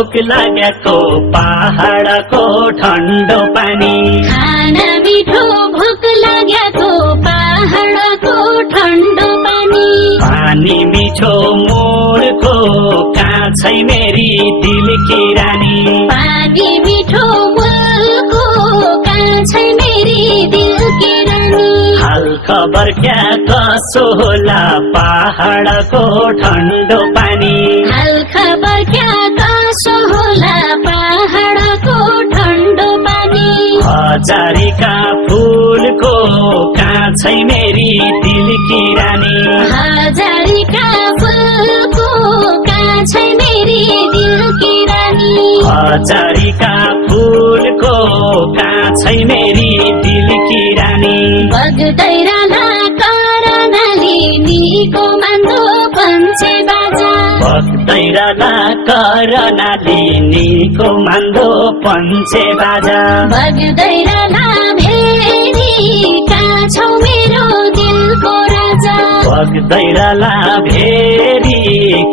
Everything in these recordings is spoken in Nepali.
भोक लागेको पहाडको ठन्डो पानी खाना मिठो भोक लागेको पहाडको ठन्डो पानी पानी मिठो मोरको कान्छै मेरी दिलकी रानी पानी मिठो मोरको कान्छै मेरी दिलकी रानी हाल खबर क्या कसो होला पहाडको ठन्डो पानी हाल खबर क्या कसो होला पहाडको ठन्डो पानी हजारीका फूलको कान्छै मेरी दिलकी रानी हजारीका फूलको कान्छै मेरी दिलकी रानी हजारीका फूलको कान्छै मेरी दिलकी रानी बग्दै रहला करनाली निको मान्दो पञ्चे बाजा बग्दै रहला करनाली निको मान्दो पञ्चे बाजा बग्दै रहला भेरी काछौ मेरो दिलको राजा बग्दै रहला भेरी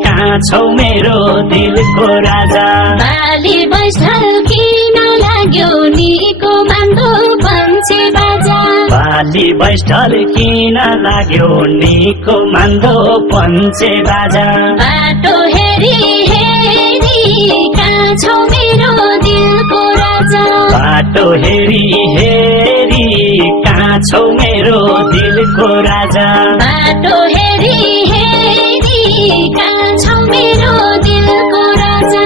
काछौ मेरो दिलको राजा बाली बैठल किन लाग्यो निको मान्दो पञ्चे बाजा बाली बैठल किन लाग्यो निको मान्दो पञ्चे बाजा बाटो हेरी हेरी काछौ मेरो दिलको राजा बाटो हेरी हेरी काछौ मेरो दिलको राजा बाटो हेरी हेरी काछौ मेरो दिलको राजा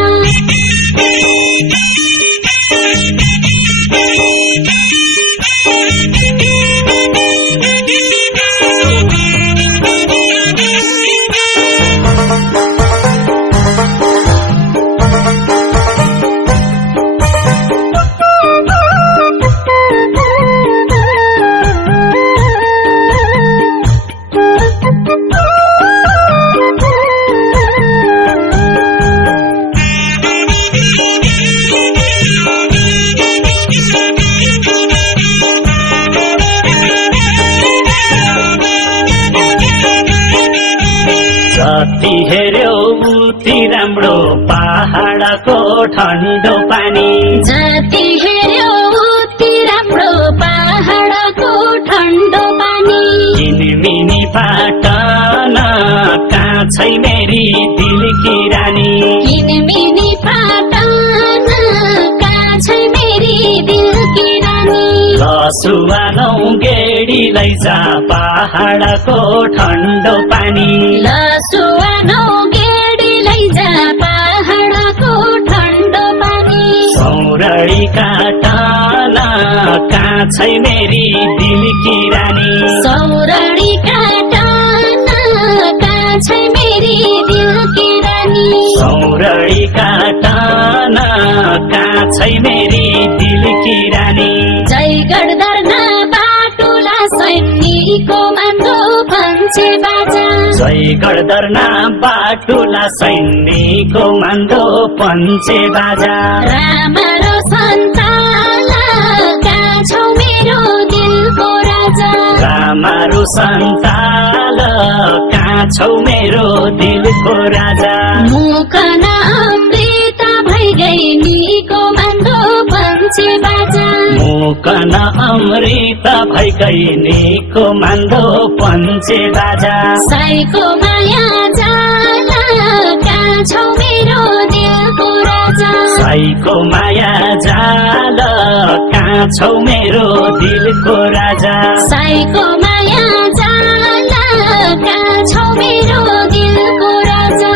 जति हेर्यो उति राम्रो पहाडको ठन्डो पानी जति हेर्यो उति राम्रो पहाडको ठन्डो पानी किनमिनी पाटन कान्छै मेरी दिलकी रानी किनमिनी पाटन कान्छै मेरी दिलकी रानी लसुवानौ गेडी लैजा पहाडको ठन्डो पानी लसुवानौ गेडी लैजा पहाडको ठन्डो पानी सौरडी काटन कान्छै मेरी दिलकी रानी सौरडी काटन कान्छै मेरी दिलकी रानी सौरडी काटन कान्छै मेरी दिलकी रानी जयगढ दर्ना बाटुला सैनिकको मान्दो पञ्चे बाजा जयगढ दर्ना बाटुला सैनिकको मान्दो पञ्चे बाजा रामरो सन्तान काछौ मेरो दिलको राजा रामरो सन्तान काछौ मेरो दिलको राजा मुखन अमृत भइगई निको मान्दो पञ्चे बाजा मुखन अमृत भइगई निको मान्दो पञ्चे बाजा साईको माया जाल काछौ मेरो दिलको राजा साईको माया जाल काछौ मेरो दिलको राजा साईको माया जाल काछौ मेरो दिलको राजा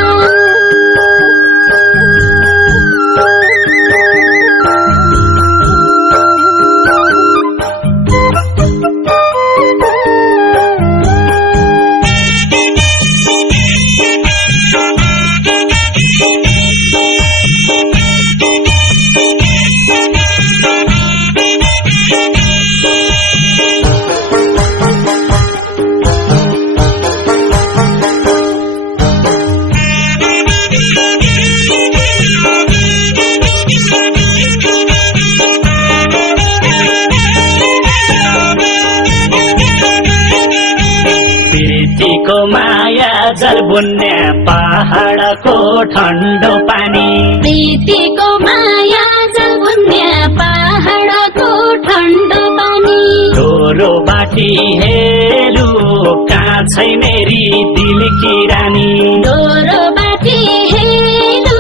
प्रीतिको माया जल बुन्ने पहाडको ठन्डो पानी प्रीति दोरो बाटी हेलु कहाँ छै मेरी दिल की रानी दोरो बाटी हेलु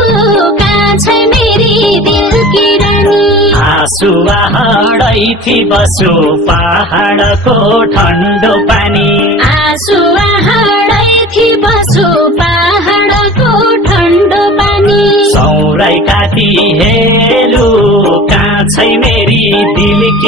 कहाँ छै मेरी दिल की रानी आँसु हाडै थी बसो पहाडको ठन्डो पानी आँसु हाडै थी बसो पहाडको ठन्डो पानी सौराई काटी हेलु कहाँ छै मेरी दिल की